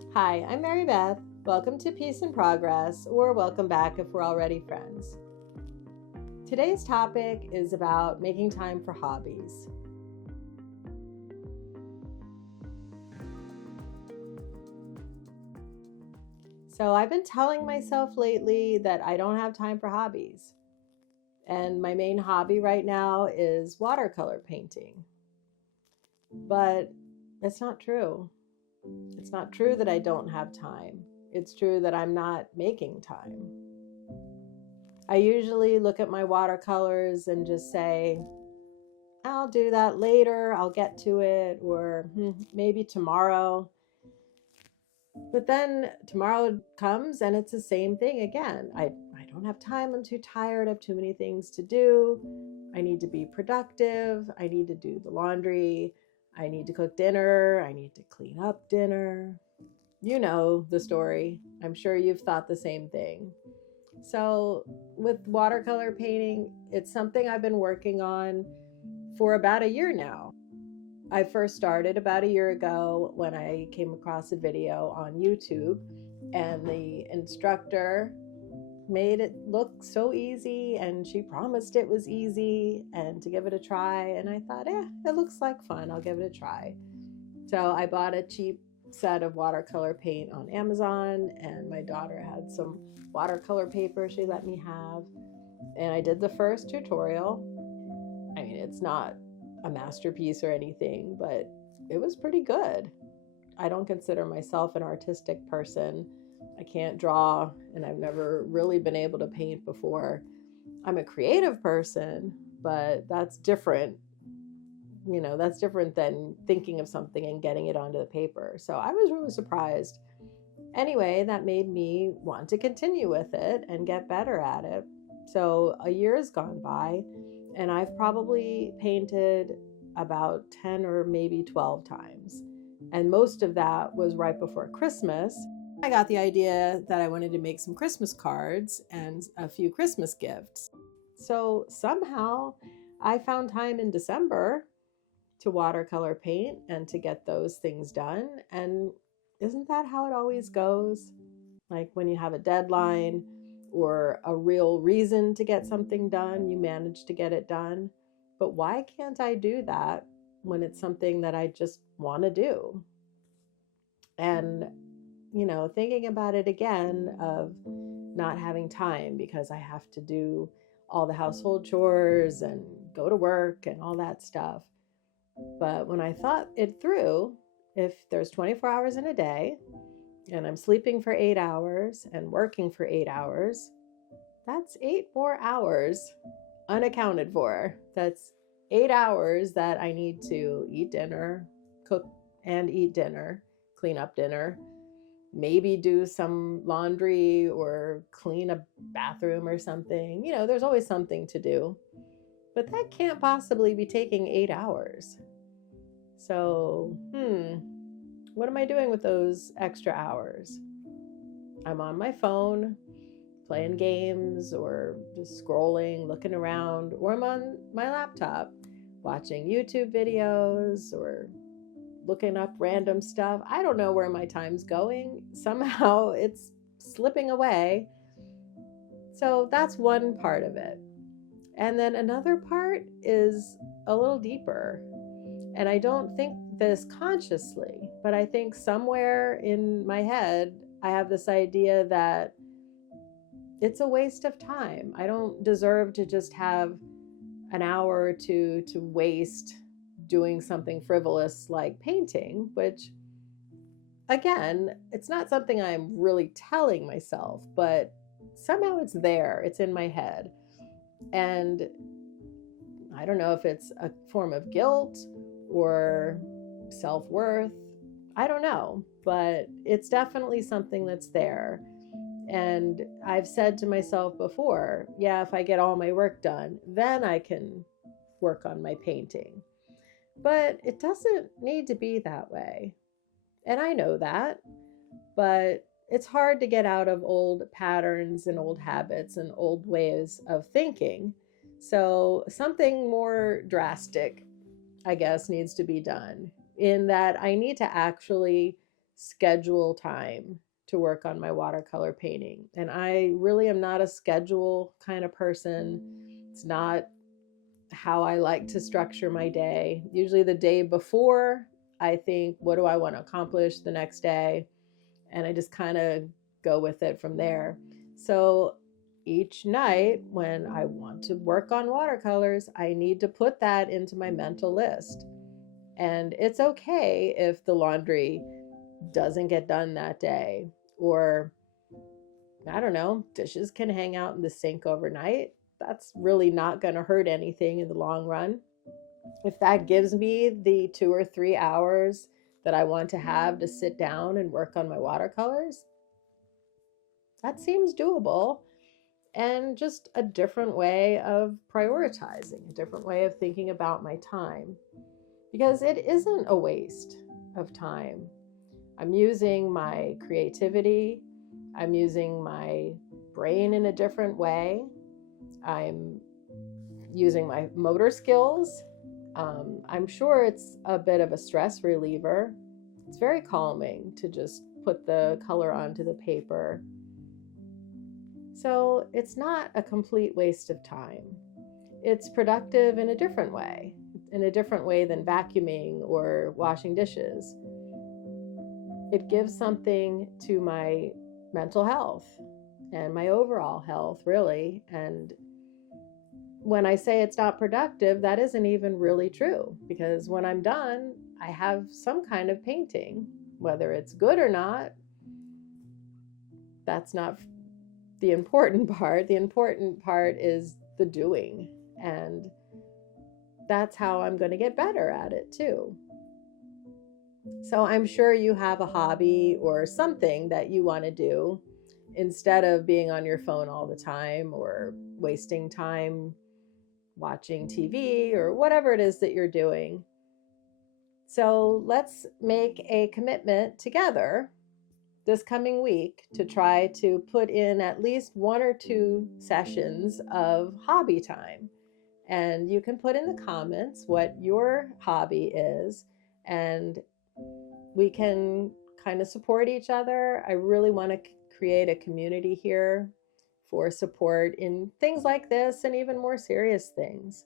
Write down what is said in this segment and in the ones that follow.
Hi, I'm Mary Beth. Welcome to Peace and Progress, or welcome back if we're already friends. Today's topic is about making time for hobbies. So, I've been telling myself lately that I don't have time for hobbies. And my main hobby right now is watercolor painting. But it's not true. It's not true that I don't have time. It's true that I'm not making time. I usually look at my watercolors and just say, I'll do that later, I'll get to it, or maybe tomorrow. But then tomorrow comes and it's the same thing again. I don't have time, I'm too tired, I have too many things to do. I need to be productive, I need to do the laundry, I need to cook dinner, I need to clean up dinner. You know the story. I'm sure you've thought the same thing. So, with watercolor painting, it's something I've been working on for about a year now. I first started about a year ago when I came across a video on YouTube, and the instructor made it look so easy, and she promised it was easy and to give it a try. And I thought, it looks like fun. I'll give it a try. So I bought a cheap set of watercolor paint on Amazon, and my daughter had some watercolor paper she let me have. And I did the first tutorial. I mean, it's not a masterpiece or anything, but it was pretty good. I don't consider myself an artistic person. I can't draw, and I've never really been able to paint before. I'm a creative person, but that's different. That's different than thinking of something and getting it onto the paper. So I was really surprised. Anyway, that made me want to continue with it and get better at it. So a year has gone by, and I've probably painted about 10 or maybe 12 times. And most of that was right before Christmas. I got the idea that I wanted to make some Christmas cards and a few Christmas gifts. So somehow I found time in December to watercolor paint and to get those things done. And isn't that how it always goes? Like when you have a deadline or a real reason to get something done, you manage to get it done. But why can't I do that when it's something that I just want to do? And, thinking about it again of not having time because I have to do all the household chores and go to work and all that stuff. But when I thought it through, if there's 24 hours in a day and I'm sleeping for 8 hours and working for 8 hours, that's 8 more hours unaccounted for. That's 8 hours that I need to eat dinner, cook and eat dinner, clean up dinner, maybe do some laundry or clean a bathroom or something. There's always something to do. But that can't possibly be taking 8 hours. So, what am I doing with those extra hours? I'm on my phone, playing games, or just scrolling, looking around, or I'm on my laptop, watching YouTube videos, or looking up random stuff. I don't know where my time's going. Somehow it's slipping away. So that's one part of it. And then another part is a little deeper. And I don't think this consciously, but I think somewhere in my head, I have this idea that it's a waste of time. I don't deserve to just have an hour or two to waste doing something frivolous like painting, which, again, it's not something I'm really telling myself, but somehow it's there. It's in my head. And I don't know if it's a form of guilt or self-worth. I don't know, but it's definitely something that's there. And I've said to myself before, if I get all my work done, then I can work on my painting. But it doesn't need to be that way. And I know that, but it's hard to get out of old patterns and old habits and old ways of thinking. So something more drastic, I guess, needs to be done, in that I need to actually schedule time to work on my watercolor painting. And I really am not a schedule kind of person. It's not how I like to structure my day. Usually the day before, I think, what do I want to accomplish the next day? And I just kind of go with it from there. So each night when I want to work on watercolors, I need to put that into my mental list. And it's okay if the laundry doesn't get done that day, or I don't know, dishes can hang out in the sink overnight. That's really not going to hurt anything in the long run. If that gives me the 2 or 3 hours that I want to have to sit down and work on my watercolors, that seems doable. And just a different way of prioritizing, a different way of thinking about my time, because it isn't a waste of time. I'm using my creativity. I'm using my brain in a different way. I'm using my motor skills. I'm sure it's a bit of a stress reliever. It's very calming to just put the color onto the paper. So it's not a complete waste of time. It's productive in a different way than vacuuming or washing dishes. It gives something to my mental health and my overall health, really. And when I say it's not productive, that isn't even really true, because when I'm done, I have some kind of painting. Whether it's good or not, that's not the important part. The important part is the doing, and that's how I'm going to get better at it too. So I'm sure you have a hobby or something that you want to do instead of being on your phone all the time or wasting time watching TV or whatever it is that you're doing. So let's make a commitment together this coming week to try to put in at least 1 or 2 sessions of hobby time. And you can put in the comments what your hobby is, and we can kind of support each other. I really want to create a community here for support in things like this and even more serious things.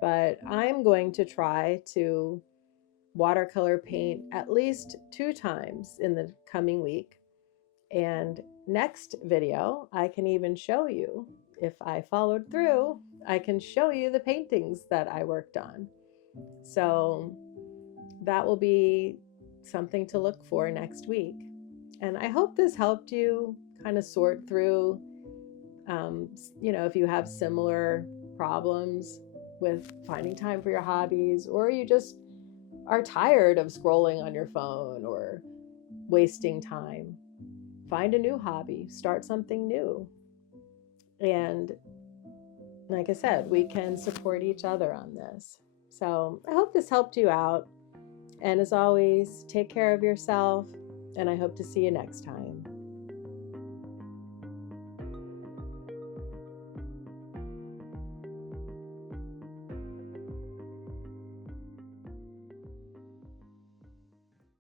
But I'm going to try to watercolor paint at least 2 times in the coming week. And next video, I can even show you, if I followed through, I can show you the paintings that I worked on. So that will be something to look for next week. And I hope this helped you kind of sort through, if you have similar problems with finding time for your hobbies, or you just are tired of scrolling on your phone or wasting time. Find a new hobby, start something new. And like I said, we can support each other on this. So I hope this helped you out. And as always, take care of yourself, and I hope to see you next time.